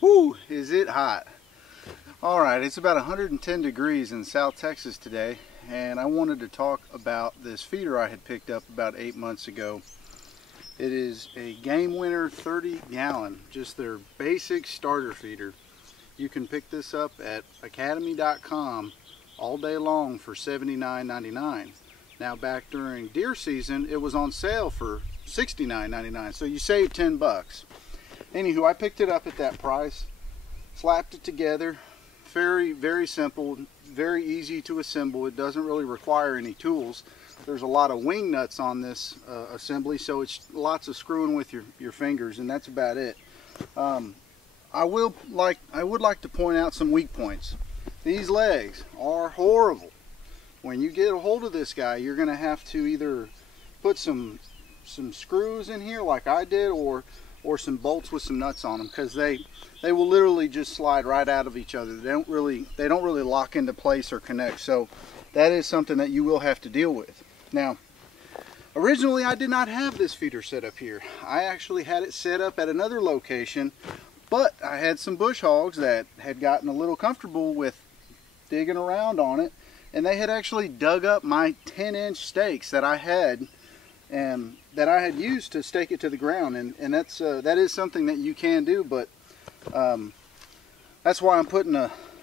Whoo, is it hot. Alright, it's about 110 degrees in South Texas today, and I wanted to talk about this feeder I had picked up about 8 months ago. It is a Game Winner 30 gallon, just their basic starter feeder. You can pick this up at academy.com all day long for $79.99. Now back during deer season, it was on sale for $69.99, so you save 10 bucks. Anywho, I picked it up at that price, slapped it together. Very simple, very easy to assemble. It doesn't really require any tools. There's a lot of wing nuts on this assembly, so it's lots of screwing with your fingers, and that's about it. I would like to point out some weak points. These legs are horrible. When you get a hold of this guy, you're going to have to either put some screws in here like I did, or some bolts with some nuts on them, because they will literally just slide right out of each other. They don't really lock into place or connect. So that is something that you will have to deal with. Now, originally I did not have this feeder set up here. I actually had it set up at another location, but I had some bush hogs that had gotten a little comfortable with digging around on it, and they had actually dug up my 10-inch stakes that I had and that I had used to stake it to the ground, and that is something that you can do, but that's why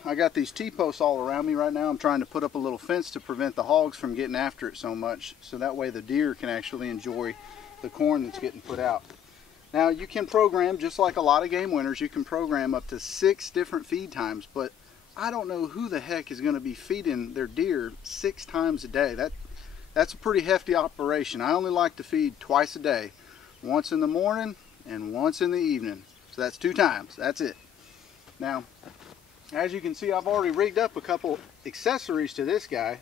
I got these T-posts all around me right now. I'm trying to put up a little fence to prevent the hogs from getting after it so much, so that way the deer can actually enjoy the corn that's getting put out. Now you can program, just like a lot of Game Winners, you can program up to 6 different feed times, but I don't know who the heck is going to be feeding their deer 6 times a day. That's a pretty hefty operation. I only like to feed twice a day, once in the morning and once in the evening. So that's 2 times, that's it. Now, as you can see, I've already rigged up a couple accessories to this guy.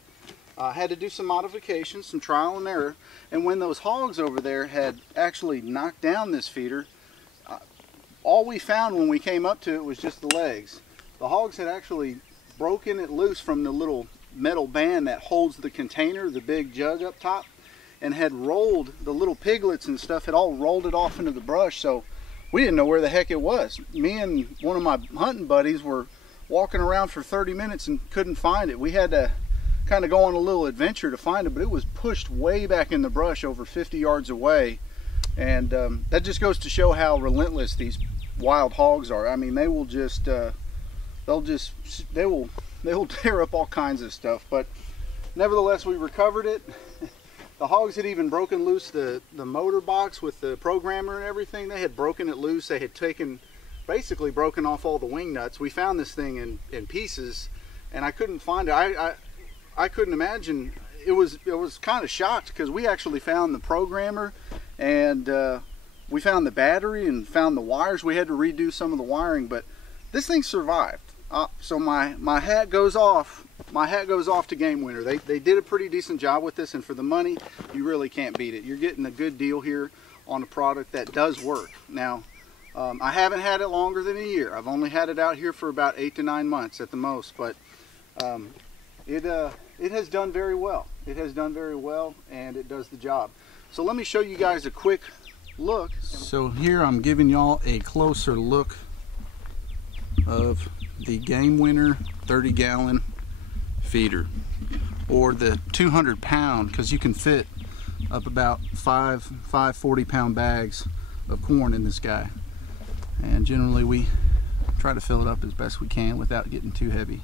I had to do some modifications, some trial and error, and when those hogs over there had actually knocked down this feeder, all we found when we came up to it was just the legs. The hogs had actually broken it loose from the little metal band that holds the container, the big jug up top, and had rolled the little piglets and stuff, had all rolled it off into the brush, so we didn't know where the heck it was. Me and one of my hunting buddies were walking around for 30 minutes and couldn't find it. We had to kind of go on a little adventure to find it, but it was pushed way back in the brush over 50 yards away, and that just goes to show how relentless these wild hogs are. I mean, they will just they will tear up all kinds of stuff, but nevertheless we recovered it. The hogs had even broken loose the motor box with the programmer and everything. They had broken it loose. They had basically broken off all the wing nuts. We found this thing in pieces, and I couldn't find it. I couldn't imagine. It was kind of shocked, because we actually found the programmer, and we found the battery and found the wires. We had to redo some of the wiring, but this thing survived. So my hat goes off. My hat goes off to Game Winner. They did a pretty decent job with this, and for the money, you really can't beat it. You're getting a good deal here on a product that does work. Now, I haven't had it longer than a year. I've only had it out here for about 8 to 9 months at the most, but it has done very well. It has done very well, and it does the job. So let me show you guys a quick look. So here I'm giving y'all a closer look of the Game Winner 30 gallon feeder, or the 200 pound, because you can fit up about five 40-pound bags of corn in this guy, and generally we try to fill it up as best we can without getting too heavy.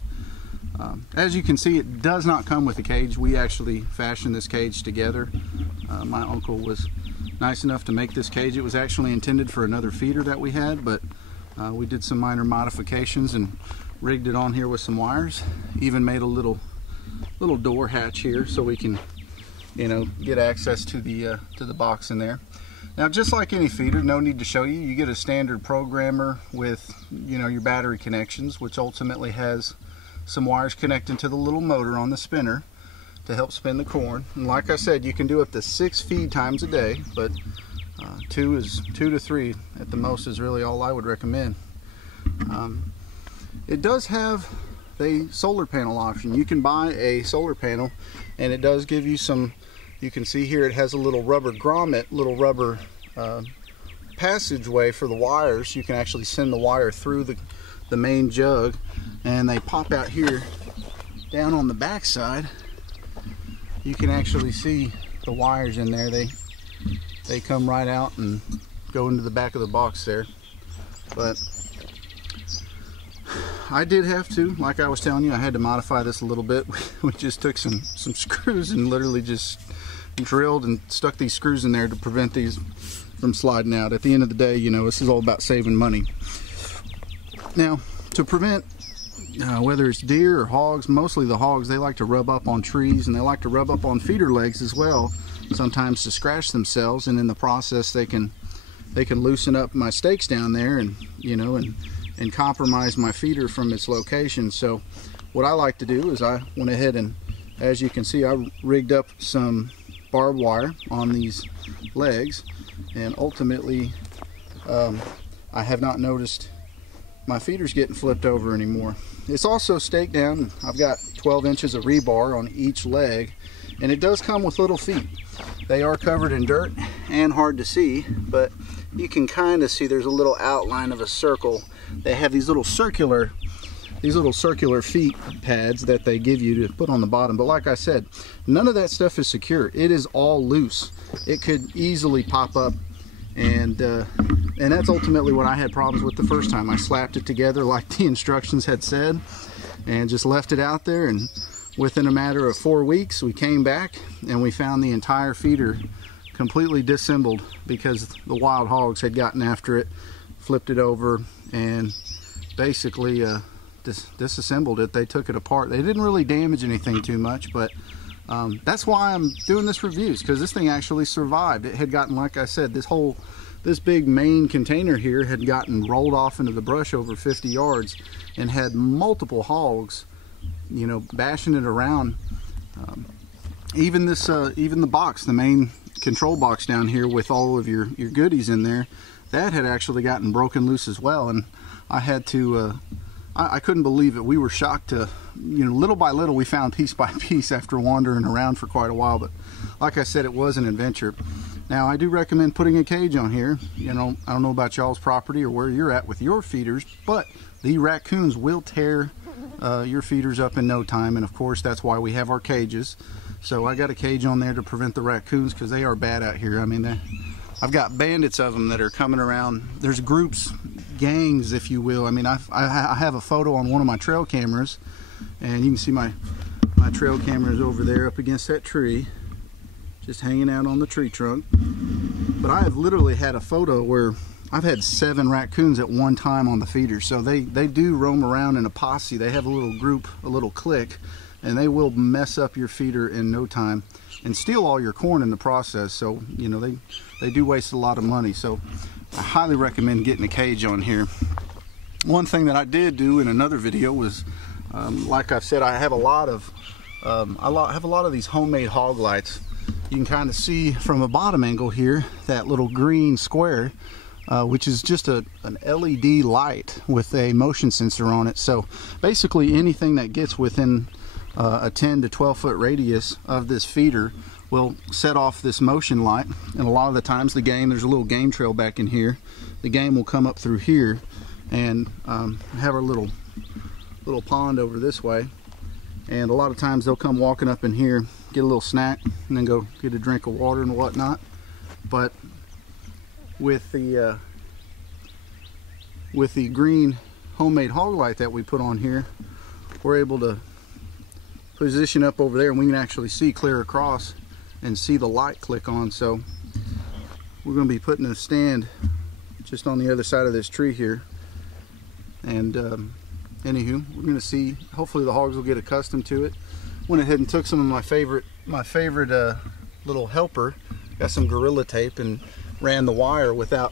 As you can see, it does not come with a cage. We actually fashioned this cage together. My uncle was nice enough to make this cage. It was actually intended for another feeder that we had, but we did some minor modifications and rigged it on here with some wires. Even made a little door hatch here so we can, get access to the box in there. Now, just like any feeder, no need to show you. You get a standard programmer with your battery connections, which ultimately has some wires connecting to the little motor on the spinner to help spin the corn. And like I said, you can do up to 6 feed times a day, but 2 to 3 at the most is really all I would recommend. It does have a solar panel option. You can buy a solar panel, and it does give you some. You can see here it has a little rubber grommet, little rubber passageway for the wires. You can actually send the wire through the main jug, and they pop out here. Down on the back side, you can actually see the wires in there. They come right out and go into the back of the box there. But I did have to, like I was telling you, I had to modify this a little bit. We just took some screws and literally just drilled and stuck these screws in there to prevent these from sliding out. At the end of the day, you know, this is all about saving money. Now, to prevent whether it's deer or hogs, mostly the hogs, they like to rub up on trees, and they like to rub up on feeder legs as well, sometimes to scratch themselves, and in the process they can loosen up my stakes down there, and you know, and compromise my feeder from its location. So what I like to do is I went ahead and, as you can see, I rigged up some barbed wire on these legs, and ultimately I have not noticed my feeders getting flipped over anymore. It's also staked down. I've got 12 inches of rebar on each leg, and it does come with little feet. They are covered in dirt and hard to see, but you can kind of see there's a little outline of a circle. They have these little circular feet pads that they give you to put on the bottom. But like I said, none of that stuff is secure. It is all loose. It could easily pop up, and that's ultimately what I had problems with the first time. I slapped it together like the instructions had said and just left it out there, and within a matter of 4 weeks we came back and we found the entire feeder completely disassembled because the wild hogs had gotten after it, flipped it over, and basically disassembled it. They took it apart. They didn't really damage anything too much, but that's why I'm doing this review, because this thing actually survived. It had gotten, like I said, this big main container here had gotten rolled off into the brush over 50 yards and had multiple hogs, you know, bashing it around. Even the box, the main control box down here with all of your goodies in there, that had actually gotten broken loose as well. And I had to I couldn't believe it. We were shocked to, you know, little by little we found piece by piece after wandering around for quite a while. But like I said, it was an adventure. Now, I do recommend putting a cage on here. You know, I don't know about y'all's property or where you're at with your feeders, but the raccoons will tear your feeders up in no time, and of course that's why we have our cages. So I got a cage on there to prevent the raccoons, because they are bad out here. I mean, I've got bandits of them that are coming around. There's groups, gangs, if you will. I mean, I have a photo on one of my trail cameras, and you can see my trail camera is over there up against that tree, just hanging out on the tree trunk. But I have literally had a photo where I've had 7 raccoons at one time on the feeder. So they do roam around in a posse. They have a little group, a little clique, and they will mess up your feeder in no time and steal all your corn in the process. So, you know, they do waste a lot of money. So I highly recommend getting a cage on here. One thing that I did do in another video was, like I've said, I have a lot of these homemade hog lights. You can kind of see from a bottom angle here that little green square, which is just an LED light with a motion sensor on it. So basically anything that gets within a 10 to 12 foot radius of this feeder will set off this motion light. And a lot of the times there's a little game trail back in here. The game will come up through here and have our little pond over this way. And a lot of times they'll come walking up in here, get a little snack, and then go get a drink of water and whatnot. But with the green homemade hog light that we put on here, we're able to position up over there, and we can actually see clear across and see the light click on. So we're going to be putting a stand just on the other side of this tree here, and anywho, we're going to see, hopefully the hogs will get accustomed to it. Went ahead and took some of my favorite little helper, got some Gorilla Tape, and ran the wire without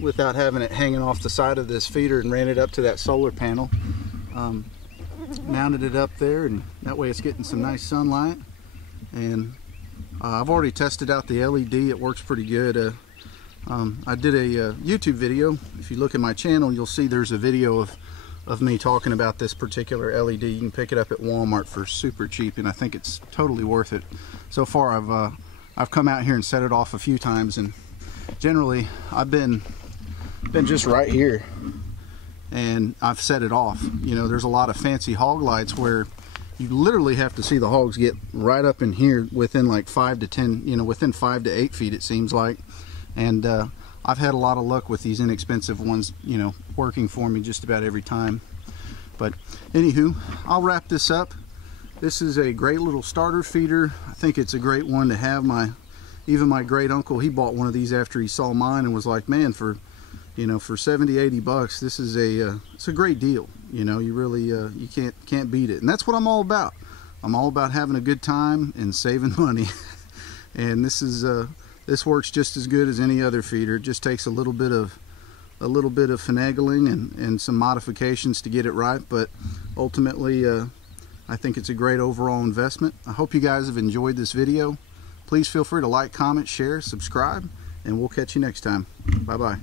having it hanging off the side of this feeder, and ran it up to that solar panel. Mounted it up there, and that way it's getting some nice sunlight. And I've already tested out the LED. It works pretty good. I did a YouTube video. If you look at my channel, you'll see there's a video of me talking about this particular LED. You can pick it up at Walmart for super cheap, and I think it's totally worth it. So far I've come out here and set it off a few times, and generally I've been been just right here, and I've set it off. You know, there's a lot of fancy hog lights where you literally have to see the hogs get right up in here within like 5 to 10, you know, within 5 to 8 feet it seems like. And I've had a lot of luck with these inexpensive ones, you know, working for me just about every time. But anywho, I'll wrap this up. This is a great little starter feeder. I think it's a great one to have. Even my great uncle, he bought one of these after he saw mine and was like, man, for, you know, for 70, 80 bucks, this is it's a great deal. You know, you really, you can't beat it. And that's what I'm all about. I'm all about having a good time and saving money. And this works just as good as any other feeder. It just takes a little bit of finagling and some modifications to get it right, but ultimately I think it's a great overall investment. I hope you guys have enjoyed this video. Please feel free to like, comment, share, subscribe, and we'll catch you next time. Bye bye.